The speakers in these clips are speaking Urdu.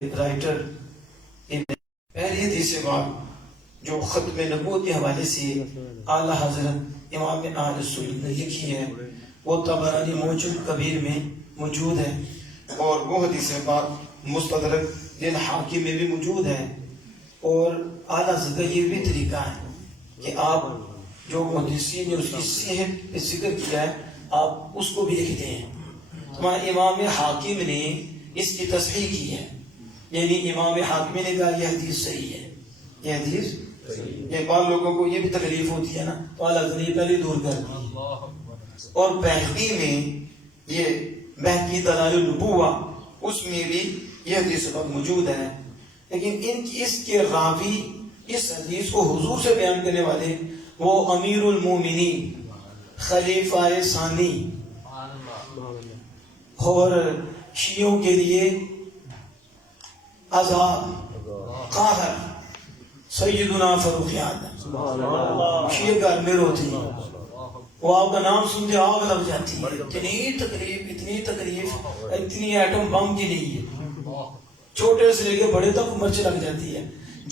رائٹر پہلی حدیث باب جو ختم نبوت کے حوالے سے اعلیٰ حضرت امام اہل سنت نے لکھی ہے وہ طبرانی معجم کبیر میں موجود ہے، اور وہ حدیث باب مستدرک للحاکم میں بھی موجود ہے۔ اور اعلیٰ حضرت کا یہ بھی طریقہ ہے کہ آپ جو محدثین نے اس کی صحت پہ ذکر کیا ہے آپ اس کو بھی لکھتے ہیں۔ امام حاکم نے اس کی تصحیح کی ہے، یعنی امام حاکم نے کہا یہ حدیث صحیح ہے، یہ حدیث یہ بعض لوگوں کو یہ بھی تکلیف ہوتی ہے نا، تو اللہ تعالیٰ نے پہلے دور کر دی۔ اور بہقی میں یہ بہقی دلائل النبوہ اس میں بھی یہ حدیث موجود ہے، لیکن اس کے راوی اس حدیث کو حضور سے بیان کرنے والے وہ امیر المومنین خلیفہ ثانی اور شیعوں کے لیے عذاب قاہر سیدنا فاروق اعظم شیعہ گھر میں روتے ہیں، وہ آپ کا نام سنتے آگ لگ جاتی ہے، اتنی تکلیف اتنی ایٹم بم کی نہیں ہے، چھوٹے سے لے کے بڑے تک مرچ لگ جاتی ہے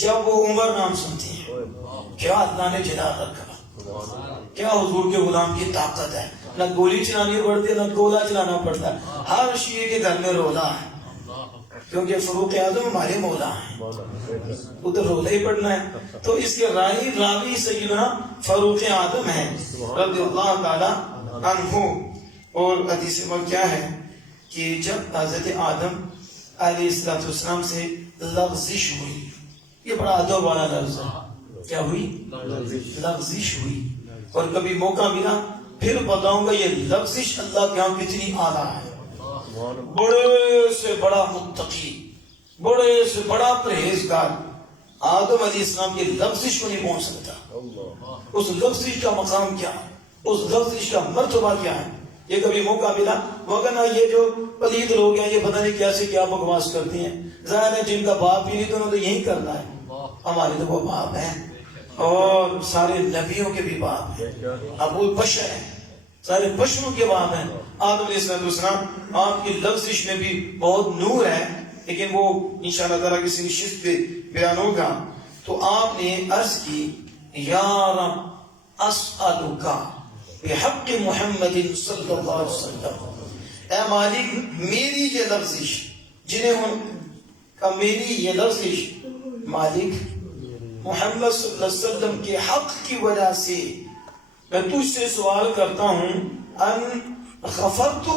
جب وہ عمر نام سنتے ہیں۔ کیا اللہ نے جلال رکھا، کیا حضور کے غلام کی طاقت ہے، نہ گولی چلانی پڑتی ہے نہ گولا چلانا پڑتا ہے، ہر شیعہ کے گھر میں رولا ہے، کیونکہ فاروق اعظم ہمارے مولا ہیں، ادھر رولا ہی پڑنا ہے۔ تو اس کے راوی سیدنا فاروق اعظم ہے رضی اللہ تعالی عنہ۔ اور حدیث میں کیا ہے کہ جب حضرت آدم علیہ السلام سے لغزش ہوئی، یہ بڑا ادب والا لفظ ہے، کیا ہوئی؟ لغزش ہوئی۔ اور کبھی موقع ملا پھر بتاؤں گا یہ لغزش اللہ کے یہاں کتنی اعلیٰ ہے۔ بڑے سے بڑا متقی، بڑے سے بڑا پرہیزگار آدم علیہ السلام کی لغزش کو نہیں پہنچ سکتا۔ اس لغزش کا مقام کیا ہے، اس لغزش کا مرتبہ کیا ہے، یہ کبھی موقع ملا، وگرنہ یہ جو پلید لوگ ہیں یہ پتہ نہیں کیسے کیا بکواس کرتے ہیں۔ ظاہر ہے جن کا باپ ہی نہیں تو انہوں نے یہی کرنا ہے، ہمارے تو وہ باپ ہیں اور سارے نبیوں کے بھی باپ ہیں، ابو البشر ہیں، سارے بشروں کے باپ ہیں۔ آدم علیہ السلام آپ کی لغزش میں بھی بہت نور ہے، لیکن وہ انشاءاللہ تعالیٰ کسی نشست پہ بیان ہوگا۔ تو آپ نے عرض کی یا رب اسألک بحق محمد صلی اللہ علیہ وسلم، اے مالک میری یہ لغزش میری یہ لغزش مالک محمد صلی اللہ علیہ وسلم کے حق کی وجہ سے میں تجھ سے سوال کرتا ہوں، ان غفرت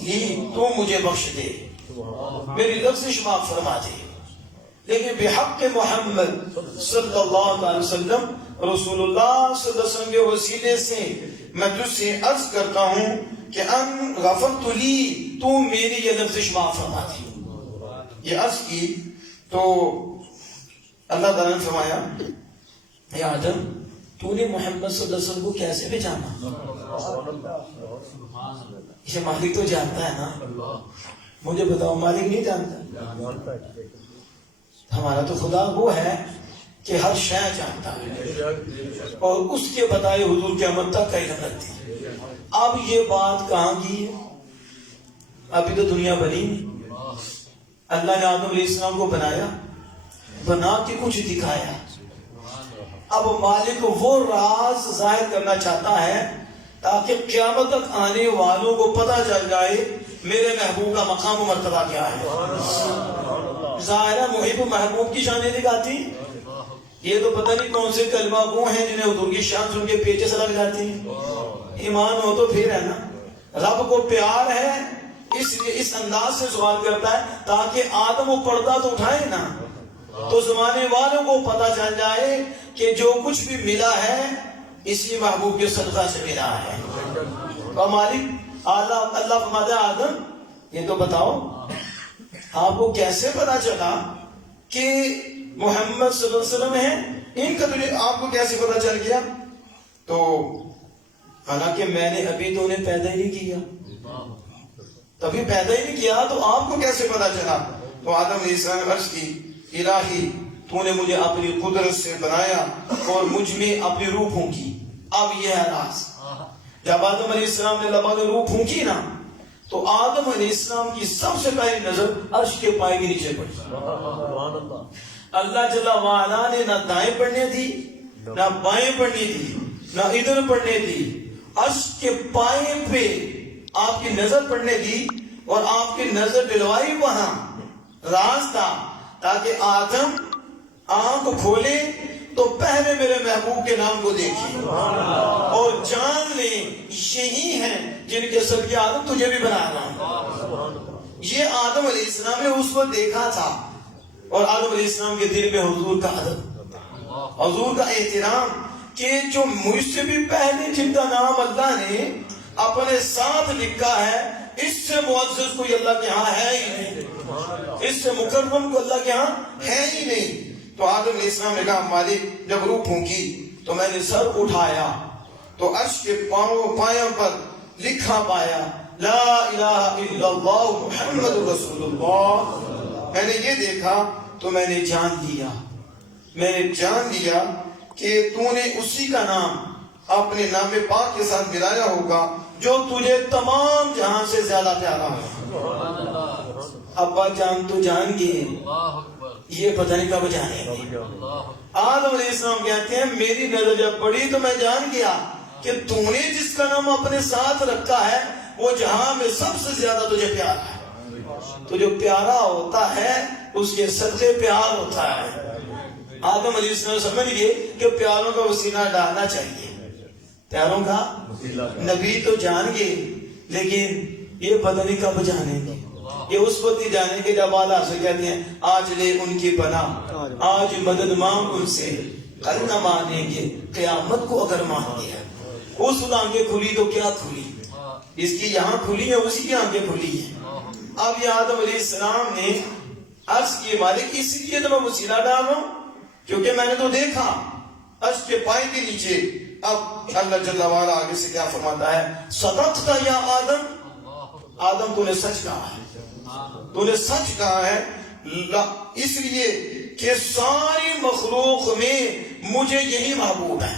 لی، تو مجھے بخش دے، میری لغزش معاف فرما دے، لیکن بحق محمد صلی اللہ علیہ وسلم، رسول اللہ صلی اللہ علیہ وسلم کے وسیلے سے میں تجھ سے عرض کرتا ہوں کہ ان غفرت لی، تو میری یہ لغزش معاف فرما دے۔ یہ عرض کی تو اللہ تعالیٰ نے فرمایا اے آدم تو نے محمد صلی اللہ علیہ وسلم کو کیسے پہچانا؟ اسے مالک تو جانتا ہے نا، مجھے بتاؤ مالک نہیں جانتا؟ ہمارا تو خدا وہ ہے کہ ہر شے جانتا ہے، اور اس کے بتائے حضور قیامت تک کا علم رکھتی ہے۔ اب یہ بات کہاں کی ہے؟ ابھی تو دنیا بنی نہیں، اللہ نے آدم علیہ السلام کو بنا کے کچھ دکھایا، اب مالک وہ راز ظاہر کرنا چاہتا ہے تاکہ قیامت تک آنے والوں کو پتہ چل جائے میرے محبوب کا مقام و مرتبہ کیا ہے۔ ظاہر ہے محب محبوب کی شانیں دکھاتی، یہ تو پتہ نہیں کون سے کلمہ وہ ہیں جنہیں حضور کی شان سن کے پیچھے سے لگ جاتی ہیں۔ ایمان ہو تو پھر ہے نا، رب کو پیار ہے اس لیے اس انداز سے سوال کرتا ہے تاکہ آدم وہ پردہ تو اٹھائے نا، تو زمانے والوں کو پتہ چل جائے کہ جو کچھ بھی ملا ہے اسی محبوب کے صدقہ سے ملا ہے۔ تو مالک اللہ فرماتا ہے آدم یہ تو بتاؤ آپ کو کیسے پتہ چلا کہ محمد صلی اللہ علیہ وسلم ہیں، ان کا آپ کو کیسے پتہ چل گیا؟ تو حالانکہ میں نے ابھی تو انہیں پیدا ہی نہیں کیا، تبھی پیدا ہی نہیں کیا تو آپ کو کیسے پتہ چلا؟ تو آدم علیہ السلام نے عرض کی الہی تو نے مجھے اپنی قدرت سے بنایا اور مجھ میں اپنی روح پھونکی۔ اب یہ ہے راز، جب آدم علیہ السلام نے لبا روح پھونکی نا تو آدم علیہ السلام کی سب سے پہلی نظر عرش کے پائے کے نیچے پڑی. اللہ جل وعلا نے نہ دائیں پڑھنے دی نہ بائیں پڑھنے دی نہ ادھر پڑھنے دی. عرش کے پائے پہ آپ کی نظر پڑھنے دی اور آپ کی نظر ڈلوائی وہاں. راز تھا تاکہ آدم آنکھ کھولے تو پہلے میرے محبوب کے نام کو دیکھیں اور جان لیں یہی ہیں جن کے سب کی آدم تجھے بھی بنا رہا ہوں. یہ آدم علیہ السلام نے اس کو دیکھا تھا اور آدم علیہ السلام کے دل میں حضور کا ادب, حضور کا احترام کہ جو مجھ سے بھی پہلے جن کا نام اللہ نے اپنے ساتھ لکھا ہے اس سے معزز کوئی اللہ کے ہاں ہے ہی نہیں, اس سے مکرم کو اللہ کے ہاں ہے ہی نہیں. تو آدم علیہ السلام نے کہا مالک جب روح پھونکی تو میں نے سر اٹھایا تو عرش کے پایوں پر لکھا پایا لا الہ الا اللہ محمد رسول اللہ. میں نے یہ دیکھا تو میں نے جان لیا کہ تو نے اسی کا نام اپنے نام پاک کے ساتھ ملایا ہوگا جو تجھے تمام جہاں سے زیادہ پیارا ہے. ابا جان تو جان گئے, یہ پتہ نہیں کب جانے گے. آدم علیہ السلام کہتے ہیں میری نظر جب پڑی تو میں جان گیا کہ تو نے جس کا نام اپنے ساتھ رکھا ہے وہ جہاں میں سب سے زیادہ تجھے پیارا ہے. تو جو پیارا ہوتا ہے اس کے صدقے پیار ہوتا ہے. آدم علیہ السلام سمجھ گئے کہ پیاروں کا وسیلہ ڈالنا چاہیے. پیاروں کا نبی تو جان گے لیکن یہ پتہ نہیں کب جانیں گے. یہ اس وقت ہی جانے کے جب آلہ سے کہتے ہیں آج لے ان کی پناہ, آج مدد مانگ ان سے, کل نہ مانیں گے قیامت کو اگر مان گیا. اس وقت آنکھیں کھلی تو کیا کھلی, اس کی یہاں کھلی ہے اسی کی آنکھیں کھلی ہیں. اب یہ آدم علیہ السلام نے عرض کی مالک اس لیے تو میں وسیلہ ڈال رہا ہوں کیونکہ میں نے تو دیکھا عرش کے پائے کے نیچے. اب اللہ جل وعلا آگے سے کیا فرماتا ہے صدقت یا آدم, آدم تو نے سچ کہا ہے, تو نے سچ کہا ہے اس لیے کہ ساری مخلوق میں مجھے یہی محبوب ہے.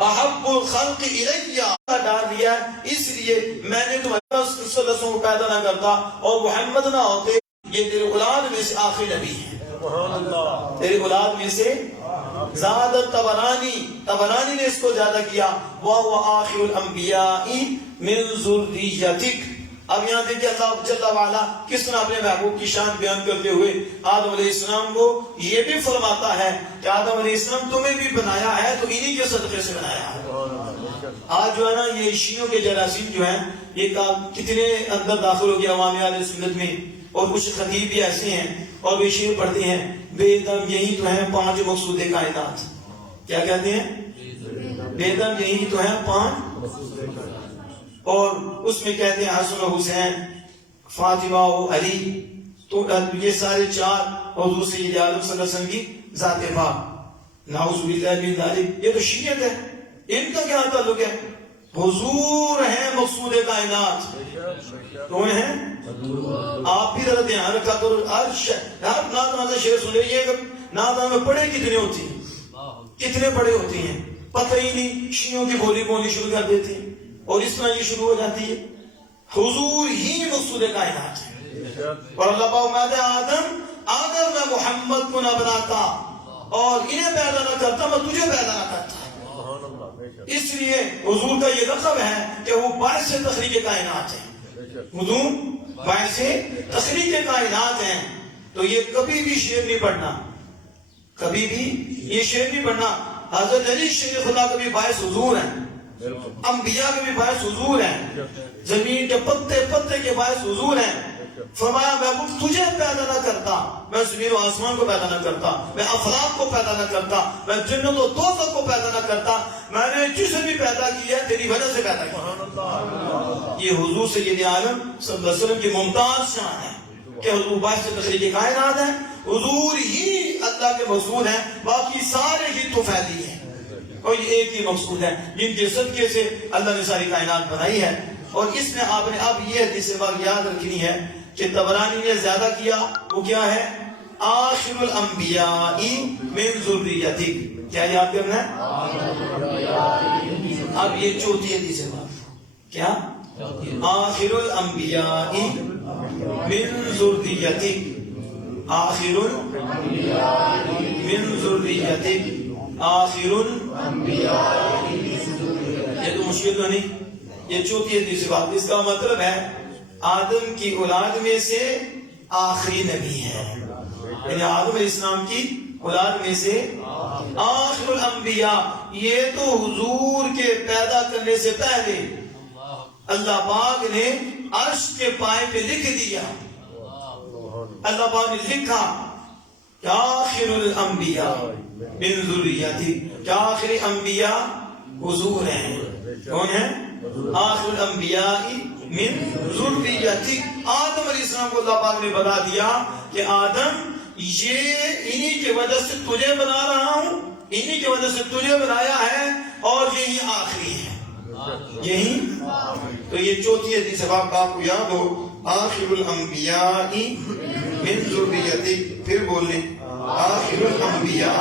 احب الخلق الیہ ڈال دیا اس لیے میں نے تمہارے کو پیدا نہ کرتا اور محمد نہ ہوتے. یہ تیرے اولاد میں سے آخری نبی ہے, تیرے اولاد میں سے زیادہ. تبرانی نے اس کو زیادہ کیا وَهُوَ آخِرُ الْأَنْبِيَاءِ مِنْ ذُرِّيَّتِكَ. اب یہاں دیکھیں اللہ جل وعلا کس طرح اپنے محبوب کی شان بیان کرتے ہوئے آدم علیہ السلام کو یہ بھی فرماتا ہے کہ آدم علیہ السلام تمہیں بھی بنایا ہے تو انہی کے صدقے سے بنایا ہے. آج جو ہے نا یہ شیعوں کے جراثیم جو ہیں یہ کتنے اندر داخل ہو گیا عوامی اہل سنت میں, اور کچھ خطیب بھی ایسے ہیں اور بھی شعر پڑھتے ہیں بے دم یہی تو ہیں 5 مقصود کائنات. کیا کہتے ہیں بے دم یہی تو ہیں 5, اور اس میں کہتے ہیں حسن و حسین فاطمہ و علی, تو یہ سارے 4 حضور سید عالم صلی اللہ علیہ وسلم کی ذات پاک. نعوذ باللہ من ذالک. یہ تو شیعت ہے, ان کا کیا تعلق ہے؟ حضور ہیں مقصود کائنات. کون ہیں؟ آپ بھی ذرا دھیان رکھا کرو. ہر نعت شعر سنے, یہ نعت میں پڑھے کتنے ہوتی ہیں, کتنے پڑھے ہوتی ہیں پتہ ہی نہیں. شیعوں کی بولی بولنی شروع کر دیتے ہیں اور اس طرح یہ شروع ہو جاتی ہے. حضور ہی مقصود کائنات ہے. اور اللہ پاک ماتے آدم اگر میں محمد کو نہ بناتا اور انہیں پیدا نہ کرتا میں تجھے پیدا نہ کرتا. اس لیے حضور کا یہ لقب ہے کہ وہ باعث تخلیق کائنات ہیں. حضور باعث تخلیق کائنات ہیں. تو یہ کبھی بھی شعر نہیں پڑھنا, کبھی بھی یہ شعر نہیں پڑھنا. حضرت علی شیر خدا کبھی باعث حضور ہیں, انبیاء کے بھی باعث حضور ہیں, زمین کے پتے پتے کے باعث حضور ہیں. فرمایا میں تجھے پیدا نہ کرتا, میں زمین و آسمان کو پیدا نہ کرتا, میں افلاک کو پیدا نہ کرتا, میں جنت و دوزخ کو پیدا نہ کرتا. میں نے جسے بھی پیدا کیا ہے تیری وجہ سے پیدا کیا. یہ حضور سید عالم صلی اللہ علیہ وسلم کی ممتاز شان ہے کہ حضور باعث تخلیق کائنات ہیں. حضور ہی اللہ کے مقصود ہیں, باقی سارے ہی طفیلی ہیں. اور یہ ایک ہی مقصود ہے جن کے صدقے سے اللہ نے ساری کائنات بنائی ہے. اور اس میں آپ نے اب یہ حدیث بات یاد رکھنی ہے کہ تبرانی نے زیادہ کیا, وہ کیا ہے آخر الانبیاء من ذریتک. کیا یاد کرنا ہے؟ اب یہ چوتھی حدیث بات کیا آخر الانبیاء من ذریتک، آخر من ذریتک، آخر یہ تو مشکل تو نہیں، یہ چوتھی حدیث بات، اس کا مطلب ہے آدم کی اولاد میں سے آخری نبی ہے، یعنی آدم علیہ السلام کی اولاد میں سے آخر الانبیاء، یہ تو حضور کے پیدا کرنے سے پہلے اللہ پاک نے عرش کے پائے پہ لکھ دیا، اللہ پاک نے لکھا کہ آخر الانبیاء من ذریتی، کہ آخری انبیاء حضور ہیں، کون ہیں؟ آخر الانبیاء من ذریتی، آدم علیہ السلام کو اللہ پاک نے بتا دیا کہ آدم یہ انہی کی وجہ سے تجھے بنا رہا ہوں، انہی کی وجہ سے تجھے بنایا ہے، اور یہی آخری ہے، یہی۔ تو یہ چوتھی حدیث باب آپ کو یاد ہو، آخر الانبیاء من ذریتک، پھر بولیں آخر الانبیاء۔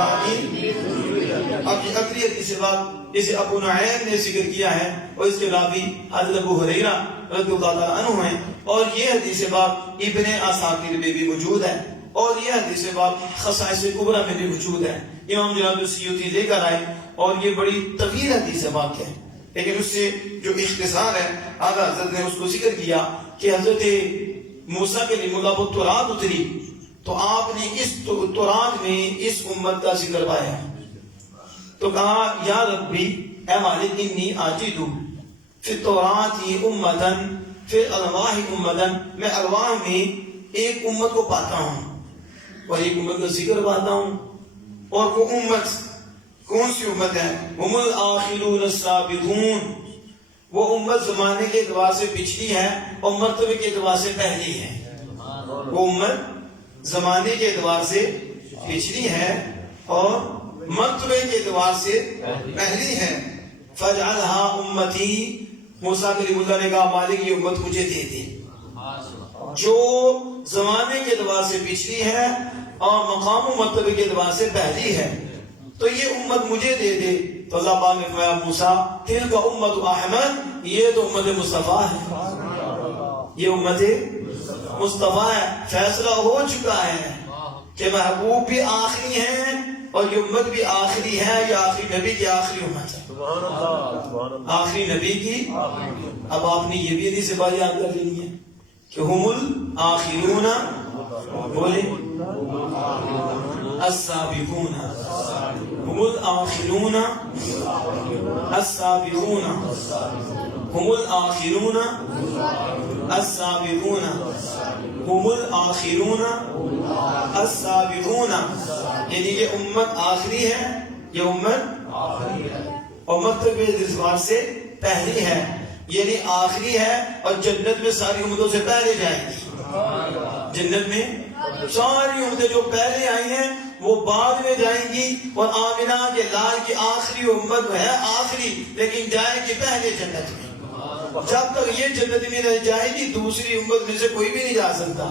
اب یہ اگلی حدیث باب جسے ابو نعیم نے ذکر کیا ہے، اور اس کے راوی حضرت ابو ہریرہ رضی اللہ عنہ ہیں، اور یہ حدیث باب ابن اساکر میں بھی موجود ہے، اور یہ حدیث باب خصائص کبریٰ میں بھی موجود ہے، امام جلال السیوطی لے کر آئے، اور یہ بڑی طویل حدیث باب ہے، لیکن اس سے جو اختصار ہے اعلیٰ حضرت نے اس کو ذکر کیا کہ حضرت موسیٰ کے لیے ملاب التورات اتری، تو آپ نے اس تورات میں اس امت کا ذکر پایا، تو کہا یا ربی اے مالک انی آجد فی التورات امتن فی الالواح امتن، میں الواح میں ایک امت کو پاتا ہوں اور ایک امت کا ذکر پاتا ہوں، اور وہ امت کون سی امت ہے؟ ہم الآخرون السابقون، وہ امت زمانے کے اعتبار سے پچھلی ہے اور مرتبے کے اعتبار سے پہلی ہے، وہ امت زمانے کے اعتبار سے پچھلی ہے اور مرتبے کے اعتبار سے پہلی ہے۔ فَاجْعَلْهَا أُمَّتِي، موسیٰ کلیم اللہ نے کہا مالک یہ امت مجھے دے دے، جو زمانے کے اعتبار سے پچھلی ہے اور مقام و مرتبے کے اعتبار سے پہلی ہے، تو یہ امت مجھے دے دے۔ تو اللہ پاک نے فرمایا موسیٰ تِلْكَ أُمَّةُ احمد، یہ تو امت مصطفیٰ ہے، یہ امت مصطفیٰ ہے، فیصلہ ہو چکا ہے کہ محبوب بھی آخری ہیں اور یہ امت بھی آخری ہے، یہ آخری نبی کی آخری امت ہے، آخری نبی کی۔ اب آپ نے یہ بھی حدیث بات یاد کر لینی ہے کہ ہم الآخرون، بولے السابقون، ہم الآخرون السابقون، ہم الآخرون السابقون، ہم الآخرون السابقون، یعنی یہ امت آخری ہے، یہ امت اور مرتبے اعتبار سے پہلی ہے، یعنی آخری ہے اور جنت میں ساری امتوں سے پہلے جائیں گی، جنت میں ساری امتیں جو پہلے آئی ہیں وہ بعد میں جائیں گی، اور آمنہ کے لال کی آخری امت ہے آخری، لیکن جائے گی پہلے جنت میں، جب تک یہ جنت میں رہ جائے گی دوسری امت میں سے کوئی بھی نہیں جا سکتا،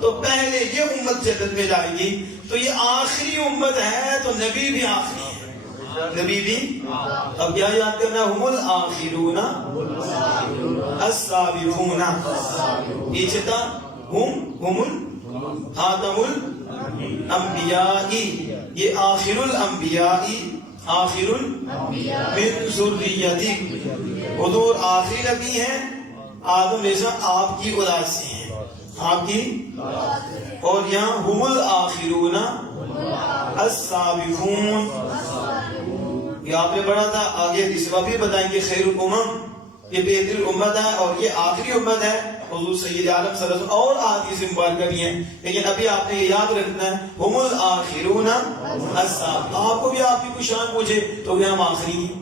تو پہلے یہ امت جنت میں جائے گی، تو یہ آخری امت ہے تو نبی بھی آخری ہے، نبی بھی۔ اب کیا یاد کرنا؟ ہم الآخرون السابقون، پیچھے تھا ہم خاتم الانبیاء، یہ آخر الانبیاء، آخر من ذریتک، حضور آخری نبی ہیں، آدم علیہ السلام آپ کی اولاد سے ہیں، آپ کی، اور یہاں ہم الآخرون السابقون، یہ آپ نے پڑھا تھا، آگے اس بات بھی بتائیں گے خیر الامم، یہ بہتر امت ہے اور یہ آخری امت ہے، حضور سید عالم صلی اللہ علیہ وسلم، اور احادیث مبارکہ بھی ہیں، لیکن ابھی آپ نے یہ یاد رکھنا ہے ہم الآخرون السابقون، آپ کو بھی آپ کی کوئی شان پوچھے تو بھی ہم آخری ہیں،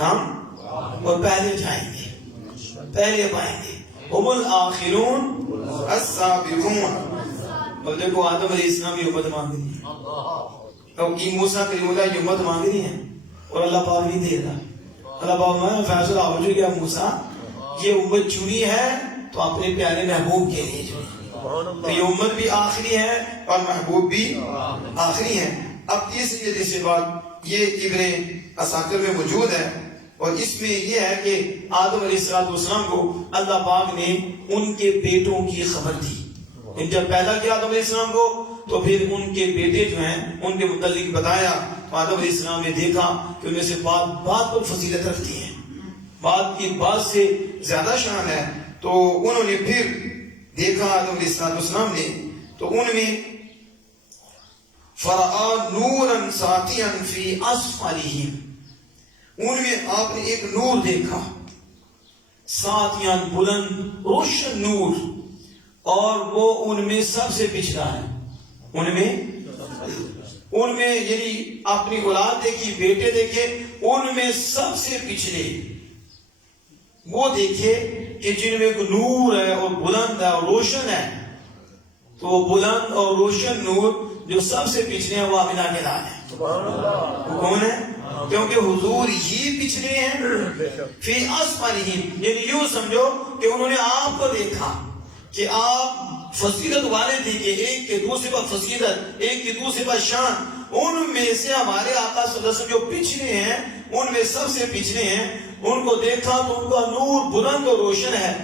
ہم اور پہلے جائیں گے، پہلے پائیں گے، ہم الآخرون السابقون۔ اور دیکھو آدم علیہ السلام یہ امت مانگ رہی ہے، اور موسیٰ کلیم اللہ یہ امت مانگ رہی ہے، اور اللہ پاک نہیں دے رہا، اللہ پاک میں فیصلہ ہو جو گیا موسیٰ یہ امت چنی ہے تو اپنے پیارے محبوب کے لیے چنی، تو یہ امت بھی آخری ہے اور محبوب بھی آخری ہے۔ اب تیسری حدیث بات یہ ابن اساکر میں موجود ہے اور اس میں یہ ہے کہ آدم علیہ السلام کو اللہ پاک نے ان کے بیٹوں کی خبر دی. جب پیدا کیا آدم علیہ السلام کو تو پھر ان کے بیٹے جو ہیں ان کے متعلق بتایا. تو آدم علیہ السلام نے دیکھا کہ ان میں سے بات پر فضیلت رکھتی ہیں, بات کی بات سے زیادہ شان ہے. تو انہوں نے پھر دیکھا آدم علیہ السلام نے, تو ان میں فرآ نورا ساطعا فی اصفالہم, ان میں آپ نے ایک نور دیکھا, ساطعا بلند روشن نور, اور وہ ان میں سب سے پچھڑا ہے. ان میں یعنی اپنی اولاد دیکھی, بیٹے دیکھے, ان میں سب سے پچھلے وہ دیکھے کہ جن میں ایک نور ہے اور بلند ہے اور روشن ہے. تو وہ بلند اور روشن نور جو سب سے پچھلے ہیں وہ آمنہ کے لال ہیں. وہ کون ہے؟ کیونکہ حضور ہی پچھلے ہیں. فی اصفالہم, یعنی یوں سمجھو کہ انہوں نے آپ کو دیکھا کہ آپ فضیلت والے تھے, کہ ایک کے دوسرے پر فضیلت, ایک کے دوسرے پر شان. ان میں سے ہمارے آقا صلی اللہ علیہ وسلم جو پچھلے ہیں, ان میں سب سے پچھلے ہیں, ان کو دیکھا تو ان کا نور بلند اور روشن ہے.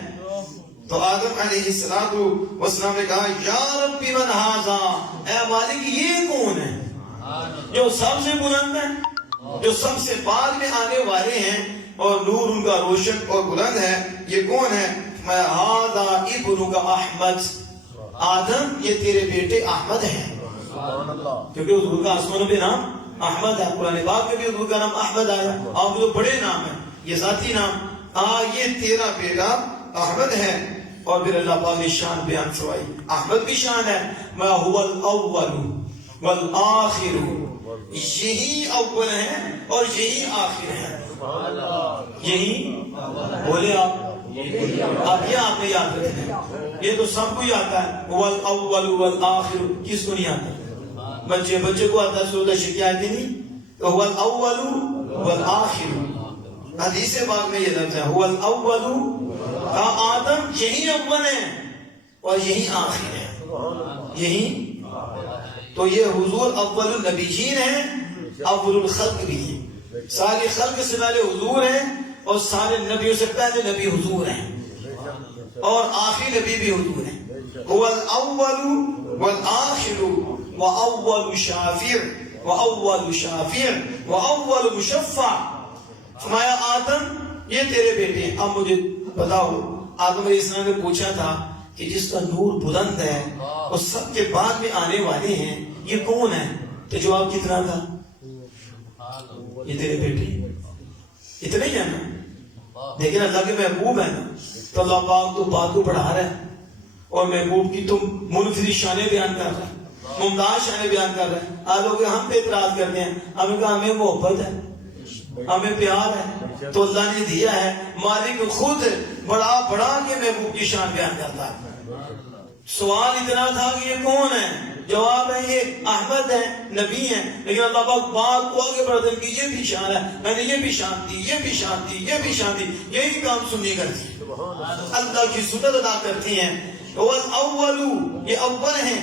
تو آدم علیہ السلام نے کہا یا ربی من ھذا, اے مالک یہ کون ہے جو سب سے بلند ہے, جو سب سے بعد میں آنے والے ہیں اور نور ان کا روشن اور بلند ہے, یہ کون ہے؟ میں ھذا ابنک احمد, آدم یہ تیرے بیٹے احمد ہیں. کیونکہ حضور کا آسمانوں پہ نام احمد ہے, قرآن پاک میں بھی حضور کا نام احمد آیا, آپ جو بڑے نام ہے, یہ ذاتی نام, یہ تیرا بیٹا احمد ہے. اور پھر اللہ پاک نے شان بیان فرمائی, احمد بھی شان ہے. ما هو الاول والآخر, یہی اول ہے اور یہی آخر ہے. یہی بولے آپ یہ آپ نے یاد رکھنا ہے, یہ تو سب کو آتا ہے. والاول والآخر کس کو نہیں آتا؟ بچے کو آتا ہے, سورۃ شکایت نہیں. تو والاول والآخر حدیث پاک میں یہ لفظ ہے, والاول, آدم یہی اول ہے اور یہی آخر ہے. یہی تو یہ حضور اول النبیین ہیں, اول الخلق بھی ہیں. سارے خلق سے پہلے حضور ہیں اور سارے نبیوں سے پہلے نبی حضور ہیں, اور آخری نبی بھی حضور ہیں. هو الاول والآخر واول شافع واول شافع واول مشفع. فرمایا آدم یہ تیرے بیٹے ہیں. اب مجھے بتاؤ, آدم علیہ السلام نے پوچھا تھا کہ جس کا نور بلند ہے اور سب کے بعد میں آنے والے ہیں, یہ کون ہے؟ تو جواب کتنا تھا؟ یہ تیرے بیٹے. اتنا ہی ہے نا, لیکن اللہ کے محبوب ہے نا, تو اللہ پاک تو بات کو بڑھا رہا ہے, اور محبوب کی تم منفرد شانیں بیان کر رہے ہیں, ممتاز شانیں بیان کر رہے ہیں. آج لوگ ہم پہ اعتراض کرتے ہیں, ہمیں کہا ہمیں محبت ہے, ہمیں پیار ہے, تو اللہ نے دیا ہے. مالک خود بڑا بڑا کے محبوب کی شان بیان کرتا ہے. سوال اتنا تھا کہ یہ کون ہے؟ جواب ہے یہ احمد ہے, نبی ہیں. لیکن اللہ پاک بات کو آگے بڑھتے ہیں کہ یہ بھی شان ہے, میں نے یہ بھی شان دی, یہ بھی شان دی, یہ بھی شان دی. یہی کام سنی کرتی ہے, اللہ کی سنت ادا کرتی ہیں. والاول, یہ اول ہیں,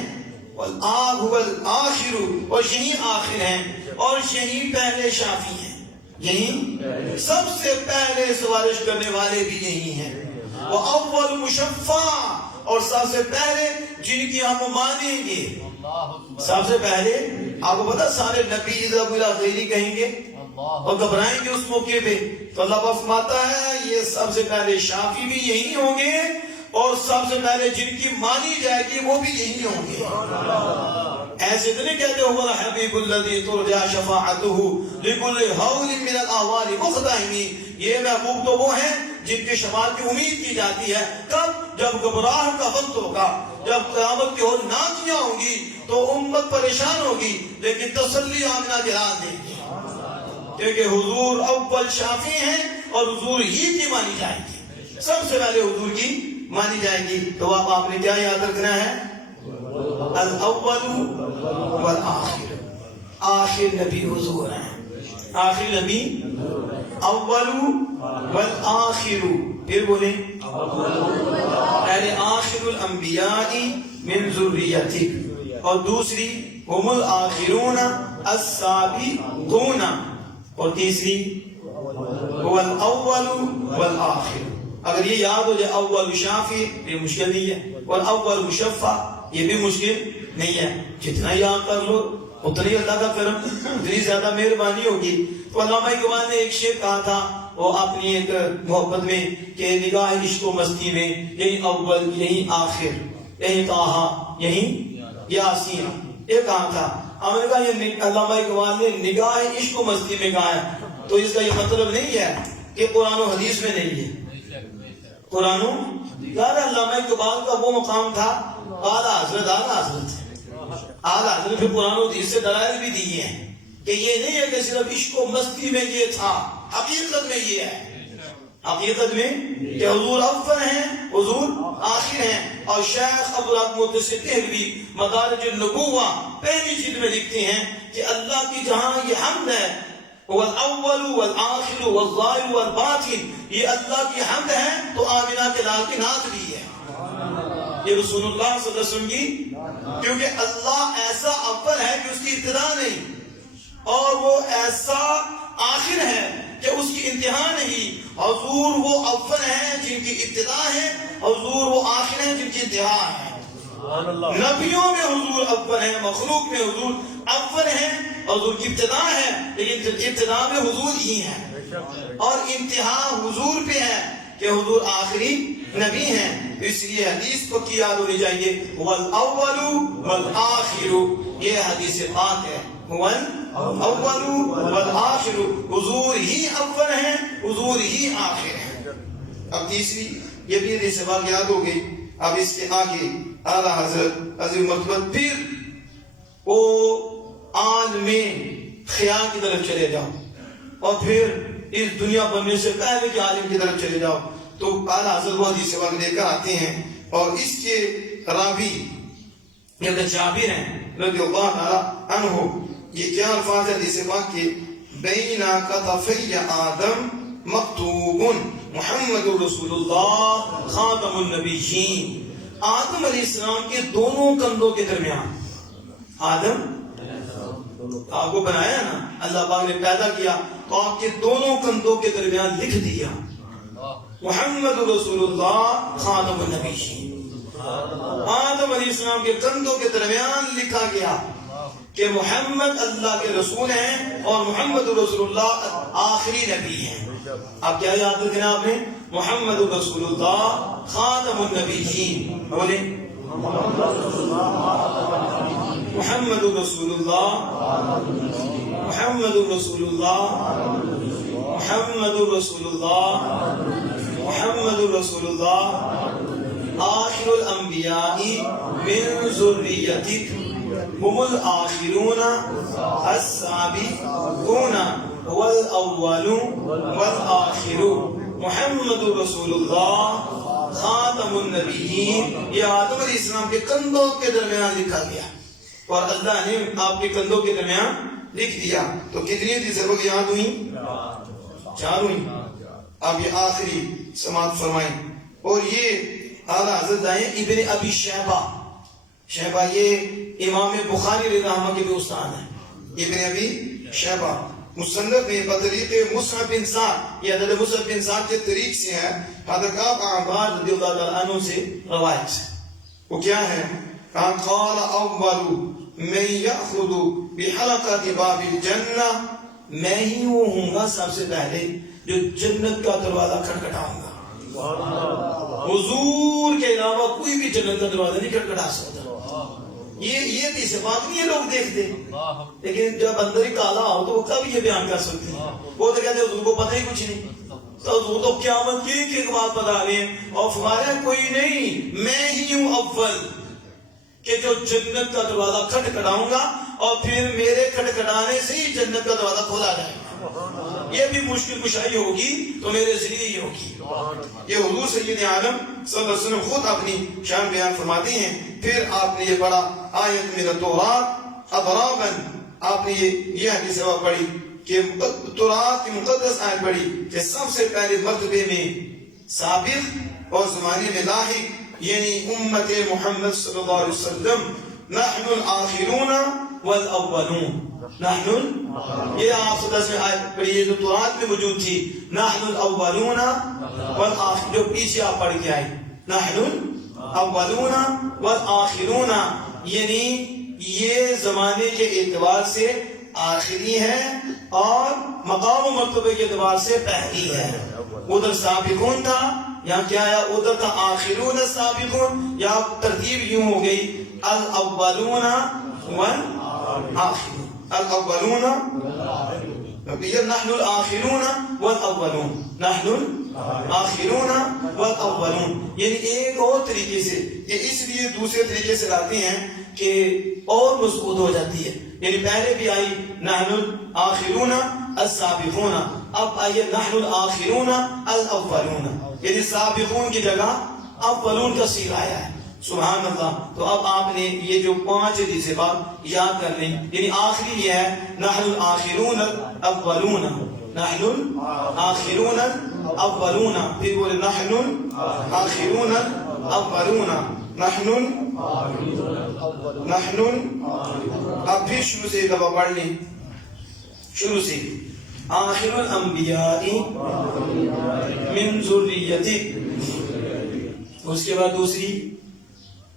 والآخر, اور یہی آخر ہیں, اور یہی پہلے شافی ہیں. یہی سب سے پہلے سفارش کرنے والے بھی یہی ہیں. وہ اول مشفع, اور سب سے پہلے جن کی ہم مانیں گے. سب سے پہلے آپ کو پتا سارے نبی غیری کہیں گے اور گھبرائیں گے اس موقع پہ. تو اللہ فرماتا ہے یہ سب سے پہلے شافی بھی یہی ہوں گے, اور سب سے پہلے جن کی مانی جائے گی وہ بھی یہی ہوں گے. ایسے تو نہیں کہتے ہو حبیب الذی ترجا شفاعتہ لکل حول من الاحوال مخدعمی, یہ محبوب تو وہ ہیں جن کے شفاعت کی امید کی جاتی ہے. کب؟ جب گھبراہٹ کا وقت ہوگا, جب قیامت کی اور ناکیاں ہوں گی تو امت پریشان ہوگی, لیکن تسلی آمنہ دلا دے گی, کیونکہ حضور اول شافی ہیں اور حضور ہی کی مانی جائے گی. سب سے پہلے حضور کی مانی جائے گی. تو اب آپ نے کیا یاد رکھنا ہے؟ الاول والآخر, آخر نبی حضور ہیں, آخر نبی اول والآخر. پھر بولیں پہلے آخر الانبیاء من ذریتک, اور دوسری هم الآخرون السابقون, اور تیسری هو الاول والآخر. اگر یہ یاد ہو جائے اول شافی یہ مشکل نہیں ہے، والاول مشفع یہ بھی مشکل نہیں ہے. جتنا یاد کر لو اتنی اللہ کا کرم، اتنی زیادہ مہربانی ہوگی. تو علامہ اقبال نے ایک شعر کہا تھا وہ اپنی ایک محبت میں کہ نگاہ عشق و مستی میں یہی اول یہی آخر، یہی طٰہٰ یہی یاسین، یہ کہا تھا. ہم نے کہا یہ علامہ اقبال نے نگاہ عشق و مستی میں کہا ہے، تو اس کا یہ مطلب نہیں ہے کہ قرآن و حدیث میں نہیں ہے. قرآن و علامہ اقبال کا وہ مقام تھا اعلیٰ حضرت، اعلیٰ حضرت پھر قرآن و حدیث سے دلائل بھی دیے ہیں کہ یہ نہیں ہے کہ صرف عشق و مستی میں یہ تھا، حقیقت میں یہ ہے، حقیقت میں کہ حضور اول ہیں، حضور آخر ہیں. اور شیخ عبدالحق محدث دہلوی مدارج النبوہ پہلی جلد میں لکھتے ہیں کہ اللہ کی جہاں یہ حمد ہے والاول والآخر والظاہر والباطن، یہ اللہ کی حمد ہے تو آمنہ کے لال کی نعت بھی ہے. یہ رسول اللہ صلی اللہ علیہ وسلم کی، کیونکہ اللہ ایسا اول ہے کہ اس کی ابتدا نہیں، اور وہ ایسا آخر ہے کہ اس کی انتہا نہیں. حضور وہ اول ہیں جن کی ابتدا ہے، حضور وہ آخر ہیں جن کی انتہا ہے. نبیوں میں حضور اول ہیں، مخلوق میں حضور اول ہیں، حضور کی ابتدا ہے لیکن ابتدا میں حضور ہی ہیں، اور انتہا حضور پہ ہے کہ حضور آخری نبی ہیں. اس لیے حدیث کو کی یاد ہونی چاہیے والاول والآخر، یہ حدیث پاک ہے. اول والآخر، حضور ہی اول ہیں، حضور ہی آخر ہیں. اب تیسری یہ بھی حدیث پاک یاد ہو گئی. اب اس کے آگے اعلیٰ حضرت عظیم مرتبہ پھر وہ عالم خیال کی طرف چلے جاؤ، اور پھر اس دنیا بننے سے پہلے کے عالم کی طرف چلے جاؤ. تو اعلیٰ حضرت وہ حدیث پاک لے کر آتے ہیں، اور اس کے راوی یہ جابر ہیں رضی اللہ تعالی عنہ. یہ کیا الفاظ ہے حدیث پاک کے؟ بین کتفی آدم مکتوب محمد رسول اللہ خاتم النبیین. آدم علیہ السلام کے دونوں کندھوں کے درمیان، آدم آپ کو بنایا نا اللہ پاک نے پیدا کیا تو آپ کے دونوں کندھوں کے درمیان لکھ دیا محمد رسول اللہ خاتم النبیین. آدم علیہ السلام کے کندھوں کے درمیان لکھا گیا کہ محمد اللہ کے رسول ہیں اور محمد رسول اللہ آخری نبی ہیں. اب کیا یاد رکھنا آپ نے؟ محمد رسول اللہ خاتم النبیین. بولے محمد رسول اللہ، محمد رسول اللہ، محمد رسول اللہ، محمد رسول اللہ، آخر الانبیاء من ذریتک هم الآخرون السابقون والاول والآخر محمد رسول اللہ خاتم النبیین. یہ آدم علیہ السلام کے کندھوں کے درمیان لکھا گیا اور اللہ نے آپ کے کندھوں کے درمیان لکھ دیا. تو کتنی حدیثیں لوگ یاد ہوئی؟ 4 ہوئی. اب یہ آخری سماعت فرمائیں. اور یہ اعلیٰ حضرت آئے ابن ابی شیبہ. شیبہ یہ امام بخاری رضی اللہ عنہ کے بھی استاد ہیں. ابن ابی شیبہ مصنف میں بطریق مصعب بن سعد، یہ حضرت مصعب بن سعد کے طریق سے ہے، حضرت کعب عباد رضی اللہ تعالیٰ عنہ سے روایت سے. وہ کیا ہے؟ قال اول من یأخذ بحلقۃ باب الجنہ، میں ہی وہ ہوں گا سب سے پہلے جو جنت کا دروازہ کھٹکھٹاؤں گا. حضور کے علاوہ کوئی بھی جنت کا دروازہ نہیں کھٹکھٹا سکتا. یہ تیسے بات نہیں ہے لوگ دیکھتے، لیکن جب اندر ہی کالا ہو تو وہ کب یہ بیان کر سکتے ہیں؟ وہ تو کہتے ہیں حضور کو پتہ ہی کچھ نہیں، تو حضور تو قیامت کی ایک بات بتا رہے ہیں اور فرمایا کوئی نہیں، میں ہی ہوں اول کہ جو جنت کا دروازہ کھٹکھٹاؤں گا اور پھر میرے کھٹکھٹانے سے ہی جنت کا دروازہ کھولا جائے گا. یہ بھی مشکل کشائی ہوگی تو میرے ذریعے ہی ہوگی. یہ حضور سید عالم صلی اللہ علیہ وسلم خود اپنی شان بیان فرماتے ہیں. پھر آپ نے یہ پڑھا آیت من التوراۃ اضرابا، آپ نے یہ حدیث پڑھی کہ تورات کی مقدس آیت پڑھی کہ سب سے پہلے مرتبے میں سابق اور زمانے میں لاحق یعنی امت محمد صلی اللہ علیہ وسلم نحن الآخرون والاولون. نحن یہ آپ سے 10 میں آیت پڑھی ہے جو تورات میں موجود تھی. نحن الاولون والآخرون جو پیچھے آپ پڑھ کے آئے. نحن الاولون والآخرون یعنی یہ زمانے کے اعتبار سے آخری ہے اور مقام و مرتبے کے اعتبار سے پہلی ہے. ادھر سابقون تھا, یہاں کیا ہے, ادھر تھا آخرون السابقون. یا ترتیب یوں ہو گئی الاولون والآخرون. الاولون نحن الآخرون والاولون. نحن الآخرون والاولون یعنی ایک اور طریقے سے, یہ اس لیے دوسرے طریقے سے لاتے ہیں کہ اور مضبوط ہو جاتی ہے. یعنی پہلے بھی آئی نحن الآخرون السابقون, اب آئیے نحن الآخرون الاولون یعنی سابقون کی جگہ اولون کا صیغہ آیا ہے. سبحان اللہ. تو اب آپ نے یہ جو 5 حدیث بات یاد کر لیں. یعنی آخری یہ ہے نحن الآخرون الاولون. نحن الآخرون الاولون. پھر بولے نحن الآخرون الاولون. نحن اب پھر شروع سے دفعہ پڑھ لیں, شروع سے. آخر الانبیاء من ذریتک, اس کے بعد دوسری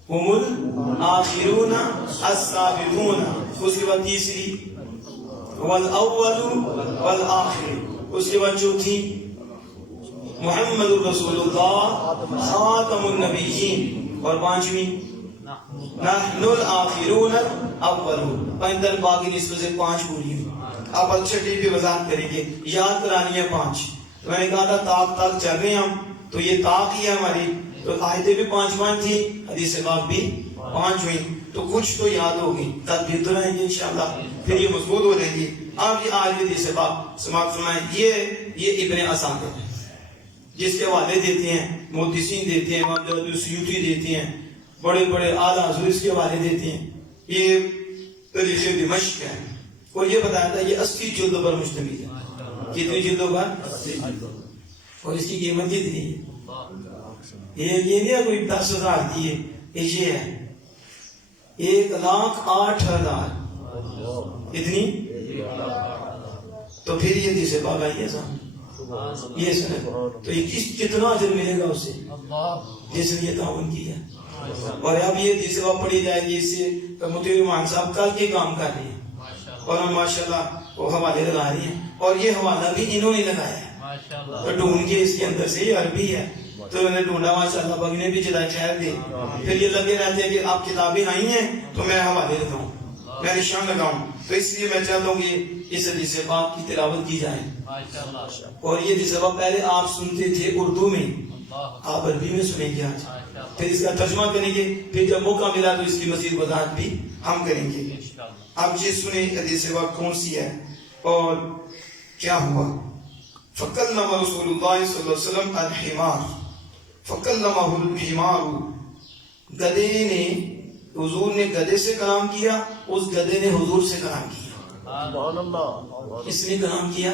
هم الآخرون السابقون, اس کے بعد تیسری والاول والآخر, اس کے بعد چوتھی محمد رسول اللہ خاتم النبیین, اور 5ویں نحن الآخرون الاولون. پندر باقی نسبت سے 5 پوری ہوئی. آپ اچھے ٹی پہ وضاحت کریں گے, یاد کرانی ہے 5. تو میں نے کہا تھا تاک تاک چل رہے ہیں ہم, تو یہ تاک ہی ہے ہماری. تو آیتیں بھی 5 تھی, حدیث پاک بھی 5 ہوئی, تو کچھ تو یاد ہوگی, تدبیر تو رہیں گے انشاءاللہ, پھر یہ مضبوط ہو جائیں گی. آپ یہ آج حدیث پاک سماعت فرمائیں. یہ ابن اساکر جس کے حوالے دیتے ہیں, محدثین دیتے ہیں, امام جلال سیوطی دیتے ہیں, بڑے بڑے اعلیٰ حضور اس کے حوالے دیتے ہیں. یہ تاریخ دمشق ہے, اور یہ بتایا تھا یہ 80 جلدوں پر مشتمل ہے. کتنی جلدوں پر؟ 80 جلدوں. اور اس کی قیمت کتنی ہے؟ یہ نہیں کوئی 10,000 کی ہے, یہ ہے 1,08,000. اتنی. تو پھر یہ تیسرے باغ آئیے سامنے, یہ سنے تو یہ کتنا اجر ملے گا اسے جس نے یہ تعاون کیا. اور اب یہ تیسرے باغ پڑھی جائے گی, اس سے مطیع الرحمان صاحب کل کے کام کر رہے ہیں اور ہم ماشاءاللہ وہ حوالے لگا رہے ہیں, اور یہ حوالہ بھی انہوں نے لگایا ہے. تو ڈھونڈ کے اس کے اندر سے یہ عربی ہے, تو میں نے ڈھونڈا ماشاءاللہ, باقی نے بھی جزائے خیر دے. پھر یہ لگے رہتے ہیں کہ آپ کتابیں آئی ہیں تو میں حوالے لگاؤں, میں نشان لگاؤں. تو اس لیے میں چاہتا ہوں کہ اس حدیث پاک کی تلاوت کی جائے. اور یہ حدیث پاک پہلے آپ سنتے تھے اردو میں, آپ عربی میں سنیں گے آج, پھر اس کا ترجمہ کریں گے, پھر جب موقع ملا تو اس کی مزید وضاحت بھی ہم کریں گے. آپ یہ سنیں حدیث پاک کون سی ہے اور کیا ہوا. فَكَلَّمَ رسول اللہ صلی اللہ علیہ وسلم الحمار فَكَلَّمَهُ الْحِمَارُ, گدے نے, حضور نے گدے سے کلام کیا, اس گدے نے حضور سے کلام کیا. اس نے کلام کیا.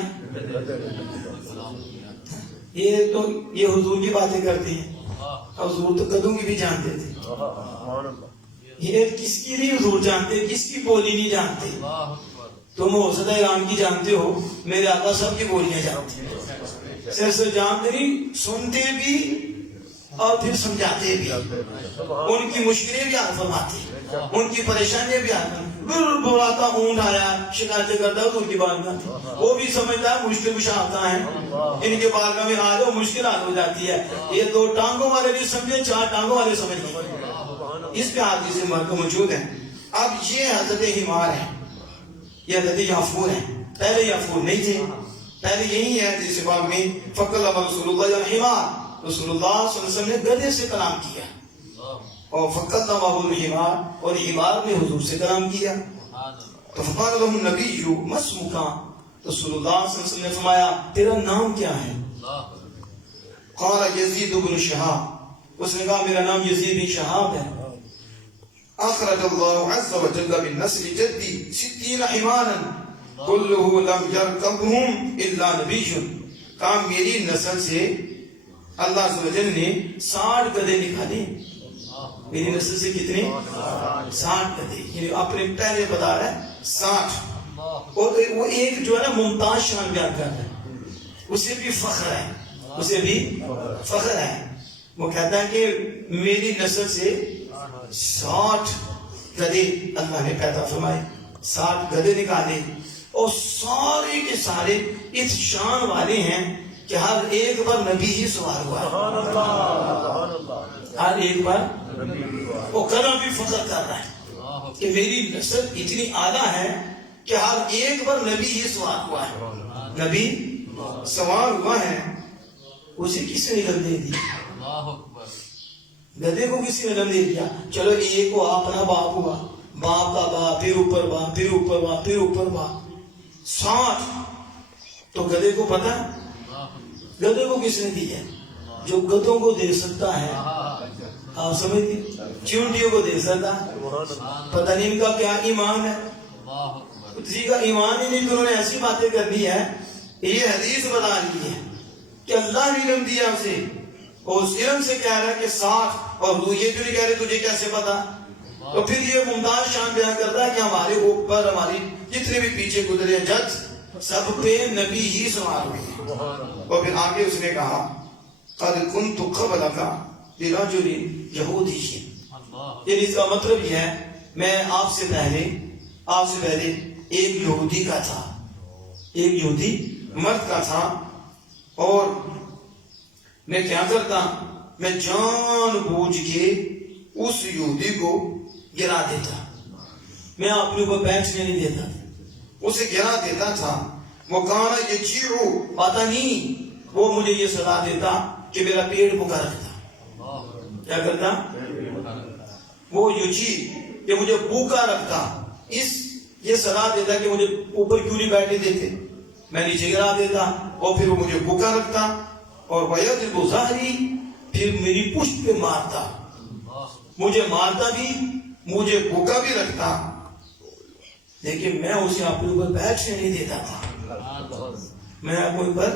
یہ حضور کی باتیں کرتے ہیں, حضور تو گدوں کی بھی جانتے تھے. یہ کس کی نہیں حضور جانتے, کس کی بولی نہیں جانتے. تم حوصلہ ایران کی جانتے ہو, میرے آقا سب کی بولیاں جانتے ہیں. صرف جانتے نہیں, سنتے بھی اور پھر سمجھاتے بھی. ان کی مشکلیں بھی حل فرماتے, ان کی پریشانیاں بھی حل. بلاتا اونٹ آیا, شکایتیں کرتا ہے, تو ان کی بارگاہ وہ بھی سمجھتا ہے مشکل کشا آتا ہے, ان کے بارگاہ میں آ جاؤ مشکل حل ہو جاتی ہے. یہ 2 ٹانگوں والے بھی سمجھے, 4 ٹانگوں والے سمجھ گئے. اس پہ حدیث موجود ہے. اب یہ حضرت حمار ہے, یہ حضرت یعفور ہے. پہلے یعفور نہیں تھے, پہلے یہی ہے حدیث پاک میں فَكَلَّمَ رسول اللہ الحمار, رسول اللہ صلی اللہ علیہ وسلم نے گدھے سے کلام کیا. اور فَكَلَّمَهُ الْحِمَارُ, اور حمار نے حضور سے کلام کیا. تو فقال لهم النبی ما اسمک, رسول اللہ صلی اللہ علیہ وسلم نے فرمایا تیرا نام کیا ہے. قال یزید بن شہاب, اس نے کہا میرا نام یزید بن شہاب ہے. اخرج اللہ عز وجل من نسل جدی 60 حمارا كلہ لم یرکبہم الا نبی. کہا میری نسل سے اللہ عز و جل نے 60 گدھے نکالے میری نسل سے کتنے؟ 60 گدھے. یعنی اپنے پہلے بتا رہا ہے 60. اور وہ ایک جو ہے نا ممتاز شان بیان کر رہا ہے, اسے بھی فخر ہے, اسے بھی فخر ہے. وہ کہتا ہے کہ میری نسل سے 60 گدھے اللہ نے پیدا فرمائے, 60 گدھے نکالے, اور سارے کے سارے اس شان والے ہیں کہ ہر ایک پر نبی ہی سوار ہوا ہے. ہر ایک پر وہ گدھا بھی فخر کر رہا ہے کہ میری نسل اتنی اعلیٰ ہے کہ ہر ایک پر نبی ہی سوار ہوا ہے. نبی سوار ہوا ہے. اسے کس نے نگل دے دی؟ گدھے کو کسی نے نگل دے دیا. چلو ایک کو اپنا باپ ہوا, باپ کا باپ, پھر اوپر باپ, پھر اوپر باپ, پھر اوپر باپ, 60. تو گدھے کو پتا ہے گدھے کو کس نے دی ہے؟ جو گدھوں کو دے سکتا ہے. آپ سمجھتے, چونٹیوں کو دے سکتا ہے. پتہ نہیں ان کا کیا ایمان ہے, کسی کا ایمان ہی نہیں, تو انہوں نے ایسی باتیں کر دی ہے. یہ حدیث بتا رہی ہے کہ اللہ نے علم دیا اسے, اور اس علم سے کہہ رہا ہے کہ 60, اور تو یہ جو نہیں کہہ رہے تجھے کیسے پتا. تو پھر یہ ممتاز شان بیان کرتا ہے کہ ہمارے اوپر ہماری جتنے بھی پیچھے گزرے جج سب پہ نبی ہی سوار ہوئے. اور پھر آگے اس نے کہا قد كنت قبلك برجل يهودي. یعنی اس کا مطلب یہ ہے میں آپ سے پہلے ایک یہودی کا تھا, ایک یہودی مرد کا تھا, اور میں کیا کرتا, میں جان بوجھ کے اس یہودی کو گرا دیتا, میں اپنے اوپر بیٹھنے نہیں دیتا تھا, اسے گرا دیتا تھا. وہ کانا یجیعو, پتہ نہیں وہ مجھے یہ صدا دیتا کہ میرا پیٹ بھوکا رکھتا. کیا کرتا؟ وہ یجی کہ مجھے بھوکا رکھتا. یہ صدا دیتا کہ مجھے اوپر کیوں نہیں بیٹھنے دیتے, میں نیچے گرا دیتا, اور پھر وہ مجھے بھوکا رکھتا. اور وَيَضْرِبُ ظَهْرِي, پھر میری پشت پہ مارتا, مجھے مارتا بھی, مجھے بھوکا بھی رکھتا, لیکن میں اسے اپنے اوپر بیٹھنے نہیں دیتا تھا. میں اپنے اوپر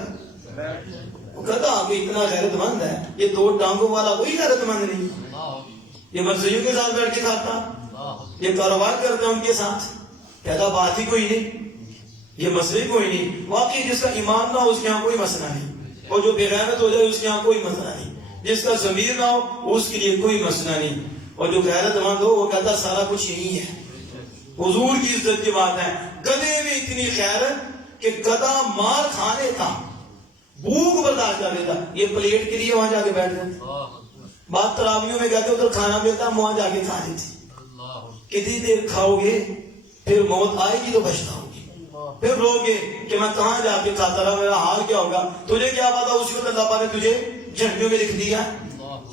گدھا آگے اتنا غیرت مند ہے, یہ 2 ٹانگوں والا کوئی غیرت مند نہیں. یہ مرزیوں کے ساتھ بیٹھ کے کھاتا, یہ کاروبار کرتا ان کے ساتھ, پیدا بات ہی کوئی نہیں, یہ مسئلہ کوئی نہیں. واقعی جس کا ایمان نہ ہو اس کے یہاں کوئی مسئلہ نہیں, اور جو بے غیرت ہو جائے اس کے یہاں کوئی مسئلہ نہیں. جس کا ضمیر نہ ہو اس کے لیے کوئی مسئلہ نہیں, اور جو غیرت مند ہو وہ کہتا سارا کچھ یہی ہے. حضور کی عزت کی بات ہے. گدھے میں اتنی غیرت کہ گدھا مار کھا لیتا, بھوک برداشت کر لیتا, یہ پلیٹ کے لیے وہاں جا کے بیٹھ جاتے. بات تراویوں میں کہتے ادھر کھانا ملتا, وہاں جا کے کھا لیتے. کتنی دیر کھاؤ گے, پھر موت آئے گی تو بچنا ہوگی, پھر رو گے کہ میں کہاں جا کے کھاتا رہا, میرا حال کیا ہوگا. تجھے کیا پتا اسی وقت اللہ پاک نے تجھے جھنڈیوں میں لکھ دیا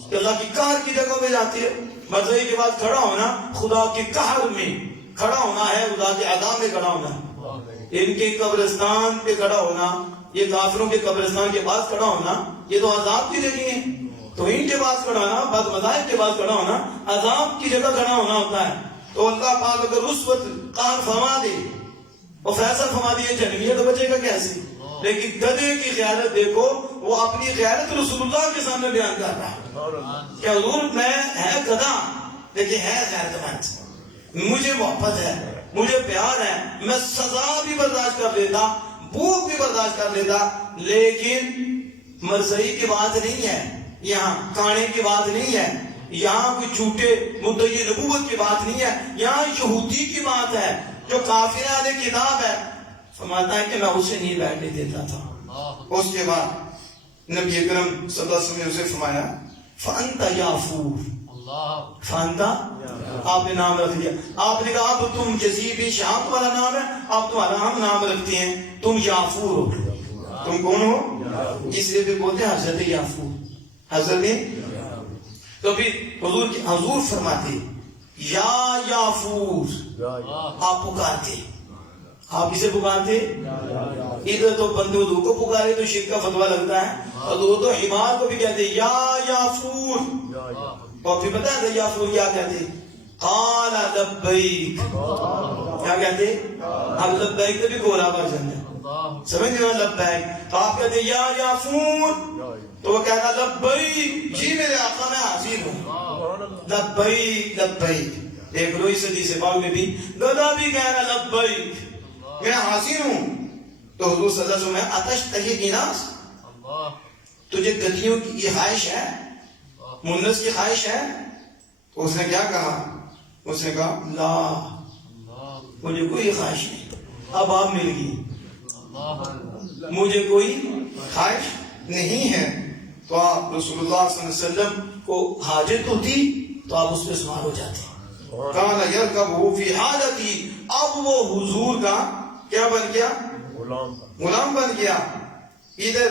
کہ اللہ کی قہر کی جگہ میں جاتی ہے. مرضی کے بعد کھڑا ہونا خدا کی قہر میں کھڑا ہونا ہے, خدا کے عذاب میں کھڑا ہونا ہے. ان کے قبرستان پہ کھڑا ہونا, یہ کافروں کے قبرستان کے پاس کھڑا ہونا, یہ تو عذاب کی جگہ ہے. تو ان کے پاس کھڑا ہونا, بد مذاہب کے پاس کھڑا ہونا, عذاب کی جگہ کھڑا ہونا ہوتا ہے. تو اللہ پاک اگر اس وقت قہر فرما دے اور فیصلہ فرما دے جنگیہ تو بچے گا کیسے. لیکن گدھے کی غیرت دیکھو, وہ اپنی غیرت رسول اللہ کے سامنے بیان کر رہا ہے کہ حضور میں ہے گدھا لیکن ہے غیرت مند, مجھے محبت ہے, مجھے پیار ہے, میں سزا بھی برداشت کر لیتا, بھوک بھی برداشت کر لیتا, لیکن مرضی کی بات نہیں ہے, یہاں کانے کی بات نہیں ہے, یہاں کوئی جھوٹے مدعی نبوت کی بات نہیں ہے, یہاں یہودی کی بات ہے جو کافر علیہ کتاب ہے. فرماتا ہے کہ میں اسے نہیں بیٹھنے دیتا تھا. اس کے بعد نبی اکرم صلی اللہ علیہ وسلم نے اسے فرمایا فَأَنْتَ یافور, فانتا آپ نے نام رکھ دیا. آپ نے کہا اب تم جزیبی شہاب والا نام ہے, آپ تمہارا ہم نام رکھتے ہیں, تم یافور ہو. تم کون ہو؟ اس لیے بھی بولتے ہیں حضرت یافور, حضرت. تو پھر حضور فرماتے یا یافور, آپ پکارتے, آپ کسے پکارتے؟ ادھر تو بندے دو کو پکارے تو شرک کا فتویٰ لگتا ہے, اور دو تو حمار کو بھی کہتے یا یافور. اور پھر پتہ ہے یافور کیا کہتے؟ قال لبیک, کیا کہتے؟ اب لبیک تو بھی گورا ورژن ہے, سمجھ رہے ہو لبیک. تو آپ کہتے یا یافور, تو وہ کہتا لبیک, جی میرے آقا میں حاضر ہوں. لبیک لبیک. ایک روئی صدی سے باغ میں بھی گدا بھی کہہ رہا لبیک میں حاضر ہوں. تو حضور صلی اللہ علیہ وسلم میں آتش تہی گناس تجھے گدیوں کی یہ خواہش ہے, منس کی خواہش ہے؟ تو اس نے کیا کہا؟ اس نے کہا لا مجھے کوئی خواہش نہیں, اب آپ مل گئی, مجھے کوئی خواہش نہیں ہے. تو آپ رسول اللہ صلی اللہ علیہ وسلم کو حاجت ہوتی تو آپ اس پہ سوار ہو جاتے. کانا یرکب فی حاجتی, اب وہ حضور کا کیا بن گیا؟ غلام بن گیا. ادھر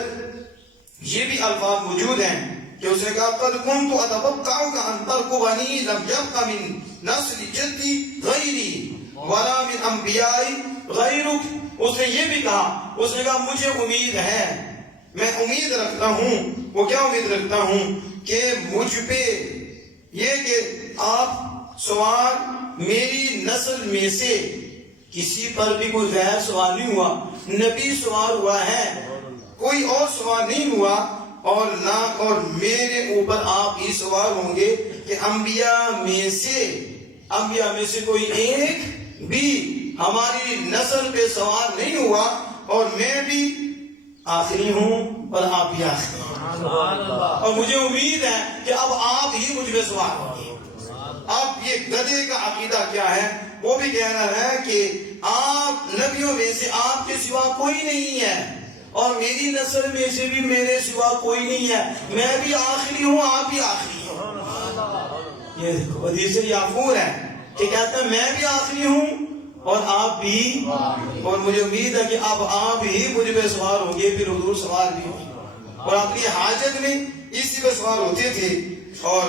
یہ بھی الفاظ موجود ہیں کہ اس نے کہا قد کنت اتوقع ان ترکبنی لم یبق من نسل جدی غیری ولا من انبیاء غیرک. اس نے یہ بھی کہا, اس نے کہا مجھے امید ہے, میں امید رکھتا ہوں. وہ کیا امید رکھتا ہوں؟ کہ مجھ پہ یہ کہ آپ سوار میری نسل میں سے کسی پر بھی کوئی غیر سوار نہیں ہوا, نبی سوار ہوا ہے, کوئی اور سوار نہیں ہوا, اور نہ اور میرے اوپر آپ ہی سوار ہوں گے کہ انبیاء میں سے کوئی ایک بھی ہماری نسل پہ سوار نہیں ہوا, اور میں بھی آخری ہوں اور آپ بھی آخری ہیں, اور مجھے امید ہے کہ اب آپ ہی مجھ پہ سوار ہوں گے. اب یہ گدھے کا عقیدہ کیا ہے؟ وہ بھی کہہ رہا ہے کہ آپ نبیوں میں سے آپ کے سوا کوئی نہیں ہے, اور میری نسل میں سے بھی میرے سوا کوئی نہیں ہے, میں بھی آخری ہوں آپ بھی آخری ہوں. یہ حدیث یعفور ہے کہ کہتا ہے میں بھی آخری ہوں اور آپ بھی, اور مجھے امید ہے کہ اب آپ ہی مجھ پہ سوار ہوں گے, پھر حضور سوار بھی ہوں. اور اپنی حاجت میں اسی پہ سوار ہوتے تھے, اور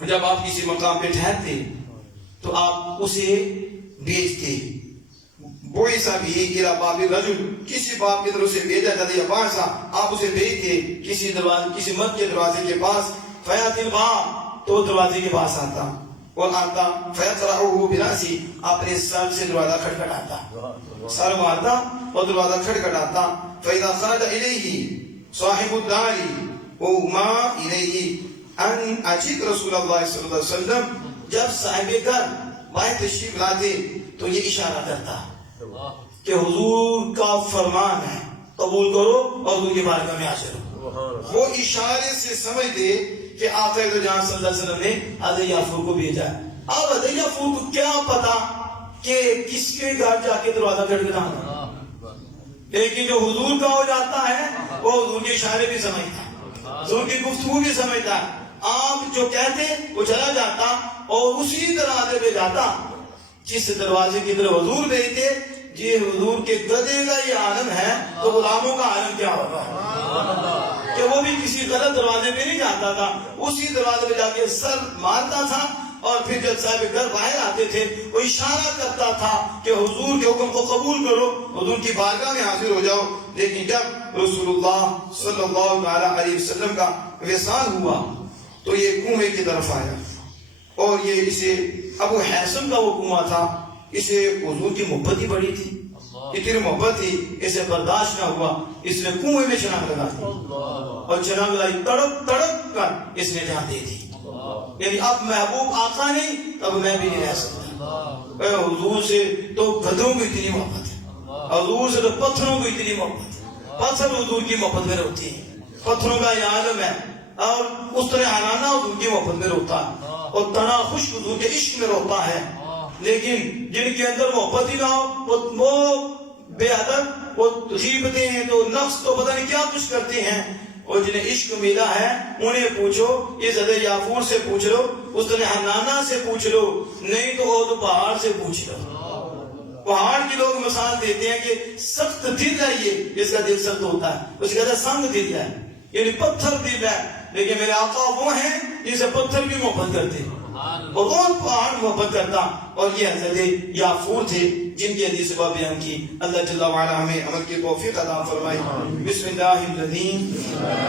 جب آپ کسی مقام پہ ٹھہرتے تو آپ اسے بیچتے. بوئسا بھی الى باب الرجل, کسی باپ کی طرف سے بھیجا جاتا, یا بارسا آپ اسے بھیجتے کسی دروازے, کسی مرد کے دروازے کے پاس. فیات الباب, تو دروازے کے پاس آتا اور آتا. فیقرعه برأسی, اپنے سر سے دروازہ کھٹکھٹاتا, سر مارتا اور دروازہ کھٹکھٹاتا. فإذا خرج إليه صاحب الدار وما إليه ان اجیب رسول اللہ صلی اللہ علیہ وسلم, جب صاحب گھر باہر تشریف لاتے تو یہ اشارہ کرتا کہ حضور کا فرمان ہے قبول کرو اور حضور کی بارگاہ میں حاضر ہو. وہ اشارے سے سمجھ دے کہ آقا دو جہاں صلی اللہ علیہ وسلم نے حضرت یعفور کو بھیجا. اب حضرت یعفور کو کیا پتا کہ کس کے گھر جا کے دروازہ کھٹکھٹانا, لیکن جو حضور کا ہو جاتا ہے وہ حضور کے اشارے بھی سمجھتا, حضور کی گفتگو بھی سمجھتا. آپ جو کہتے وہ چلا جاتا اور اسی دروازے پہ جاتا جس دروازے کی طرف حضور بھیجتے. جی حضور کے گدھے کا یہ عالم ہے تو غلاموں کا عالم کیا ہوگا کہ وہ بھی کسی غلط دروازے پہ نہیں جاتا تھا, اسی دروازے پہ جا کے سر مارتا تھا, اور پھر جب صاحب گھر باہر آتے تھے وہ اشارہ کرتا تھا کہ حضور کے حکم کو قبول کرو, حضور کی بارگاہ میں حاضر ہو جاؤ. لیکن جب رسول اللہ صلی اللہ علیہ وسلم کا وصال ہوا تو یہ کنویں کی طرف آیا, اور یہ اسے ابو حیثم کا وہ کنواں تھا, اسے حضور کی محبت ہی بڑی تھی, اتنی محبت تھی اسے برداشت نہ ہوا, اس نے کنویں میں چھلانگ لگا دی, اور چھلانگ لائی تڑپ تڑپ کر اس نے جان دے دی. یعنی اب محبوب آقا نہیں اب میں بھی نہیں رہ سکتا. حضور سے تو گدھوں کو اتنی محبت ہے, حضور سے تو پتھروں کو اتنی محبت ہے, پتھر حضور کی محبت میں روتے ہیں, پتھروں کا یہ عالم ہے, اور اس طرح حنانہ حضور کی محبت میں روتا ہے, اور تنا خشک حضور کے عشق میں روتا ہے. لیکن جن کے اندر محبت ہی نہ ہو وہ بے ادب, وہ غیبتیں ہیں تو نفس تو پتہ نہیں کیا کچھ کرتے ہیں. اور جنہیں عشق ملا ہے انہیں پوچھو, اس حضرت یعفور سے پوچھ لو, اس طرح حنانہ سے پوچھ لو, نہیں تو وہ تو پہاڑ سے پوچھ لو. پہاڑ کے لوگ مثال دیتے ہیں کہ سخت دل ہے, یہ اس کا دل سخت ہوتا ہے, اس کا دل سنگ دل ہے, یعنی پتھر دل ہے. لیکن میرے آقا وہ ہیں جن سے پتھر بھی محبت کرتے اور کون پہاڑ محبت کرتا, اور یہ حضرت یعفور تھے جن کی حدیث باب بیان کی. اللہ جل وعلا ہمیں عمل کی توفیق عطا فرمائے. بسم اللہ الرحمن الرحیم.